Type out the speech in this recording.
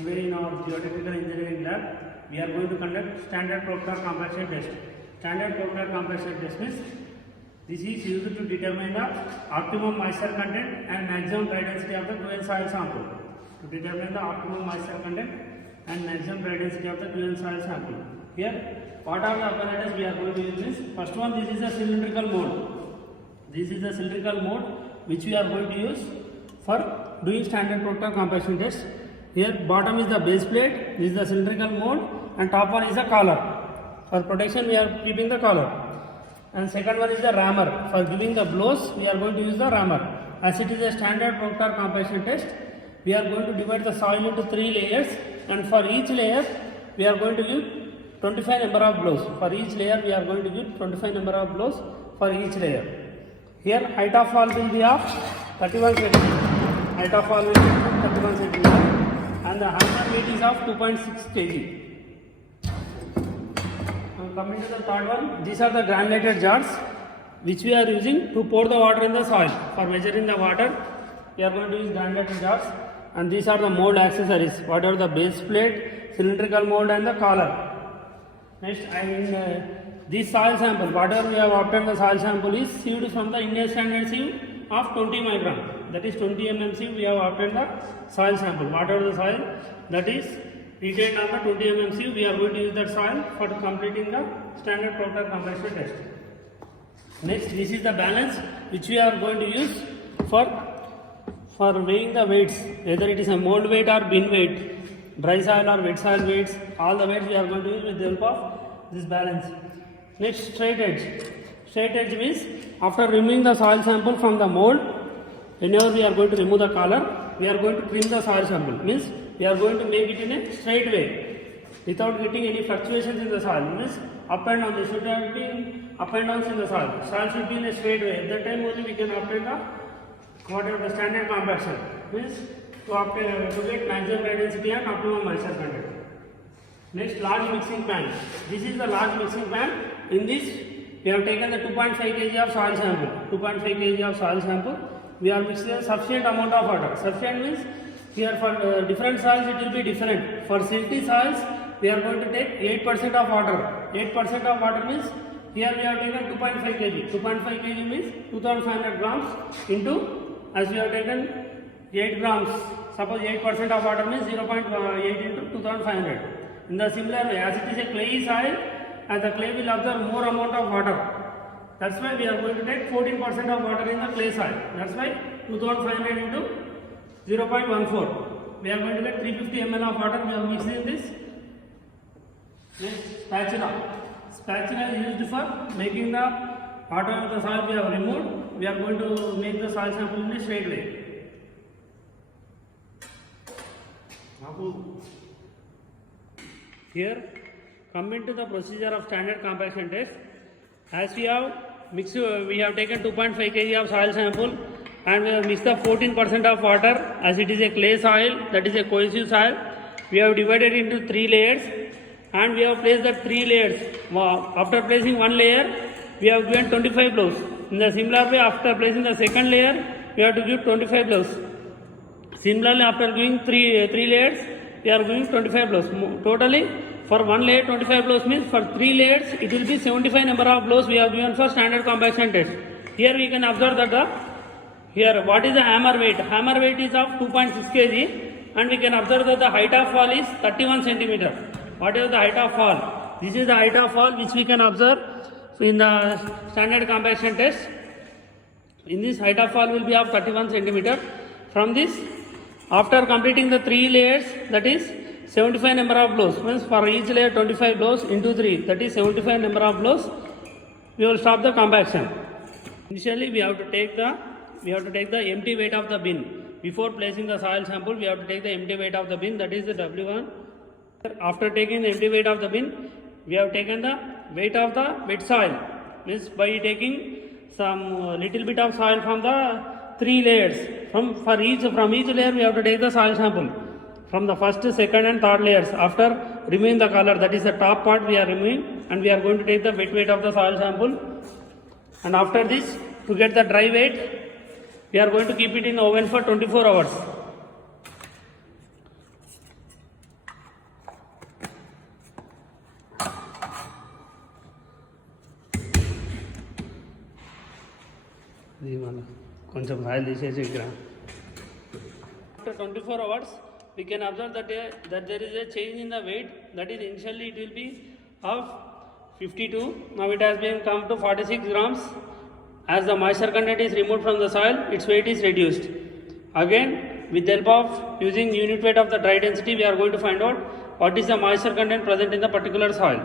Today in our geotechnical engineering lab, we are going to conduct standard Proctor compaction test. Standard Proctor compaction test means this is used to determine the optimum moisture content and maximum dry density of the given soil sample. To determine the optimum moisture content and maximum dry density of the given soil sample. Here, what are the apparatus we are going to use is, first one, this is a cylindrical mode. This is the cylindrical mode which we are going to use for doing standard Proctor compaction test. Here bottom is the base plate, this is the cylindrical mode, and top one is the collar. For protection we are keeping the collar. And second one is the rammer. For giving the blows we are going to use the rammer. As it is a standard Proctor compaction test, we are going to divide the soil into 3 layers, and for each layer we are going to give 25 number of blows. For each layer we are going to give 25 number of blows for each layer. Here height of fall will be of 31 cm. Height of fall will be 31 cm. And the hammer weight is of 2.6 kg. Coming to the third one, these are the granulated jars which we are using to pour the water in the soil. For measuring the water, we are going to use granulated jars, and these are the mold accessories. What are the base plate, cylindrical mold, and the collar. Next, this soil sample, whatever we have obtained the soil sample is sieved from the Indian standard sieve of 20 micron. That is 20 mm sieve we have obtained the soil sample. Whatever the soil that is retained on the 20 mm sieve, we are going to use that soil for completing the standard Proctor compaction test. Next, this is the balance which we are going to use for weighing the weights, whether it is a mold weight or bin weight, dry soil or wet soil weights, all the weights we are going to use with the help of this balance. Next, straight edge. Straight edge means after removing the soil sample from the mold, whenever we are going to remove the collar, we are going to trim the soil sample. Means we are going to make it in a straight way without getting any fluctuations in the soil. Means up and down, there should have been up and downs in the soil. Soil should be in a straight way. At that time only we can obtain the whatever the standard compaction. Means to get maximum dry density and optimum moisture content. Next, large mixing pan. This is the large mixing pan. In this, we have taken the 2.5 kg of soil sample. 2.5 kg of soil sample. We are mixing a sufficient amount of water. Sufficient means here for different soils it will be different. For silty soils, we are going to take 8% of water. 8% of water means here we have taken 2.5 kg. 2.5 kg means 2500 grams into, as we have taken 8 grams. Suppose 8% of water means 0.8 into 2500. In the similar way, as it is a clayey soil, and the clay will absorb more amount of water. That's why we are going to take 14% of water in the clay soil. That's why 2500 into 0.14. We are going to get 350 ml of water. We are mixing this. Next, spatula. Spatula is used for making the water of the soil we have removed. We are going to make the soil sample in a straight way. Here, coming to the procedure of standard compaction test, as we have mixed, we have taken 2.5 kg of soil sample and we have mixed the 14% of water. As it is a clay soil, that is a cohesive soil, we have divided into 3 layers and we have placed the 3 layers. After placing one layer, we have given 25 blows. In the similar way, after placing the second layer, we have to give 25 blows. Similarly, after giving 3 layers, we are giving 25 blows. Totally, for one layer 25 blows means for 3 layers it will be 75 number of blows we have given for standard compaction test. Here we can observe that here what is the hammer weight? Hammer weight is of 2.6 kg and we can observe that the height of fall is 31 centimeter. What is the height of fall? This is the height of fall which we can observe in the standard compaction test. In this, height of fall will be of 31 centimeter. From this, after completing the 3 layers, that is 75 number of blows, means for each layer 25 blows into 3, that is 75 number of blows, we will stop the compaction. Initially we have to take the empty weight of the bin. Before placing the soil sample, we have to take the empty weight of the bin, that is the W1. After taking the empty weight of the bin, we have taken the weight of the wet soil, means by taking some little bit of soil from the 3 layers. From each layer we have to take the soil sample. From the first, second and third layers. After removing the color, that is the top part we are removing, and we are going to take the wet weight of the soil sample. And after this, to get the dry weight, we are going to keep it in the oven for 24 hours. ఇది మన కొంచెం oil తీసేసి ఇక్కడ. After 24 hours, we can observe that there is a change in the weight. That is, initially it will be of 52. Now it has been come to 46 grams. As the moisture content is removed from the soil, its weight is reduced. Again, with the help of using unit weight of the dry density, we are going to find out what is the moisture content present in the particular soil.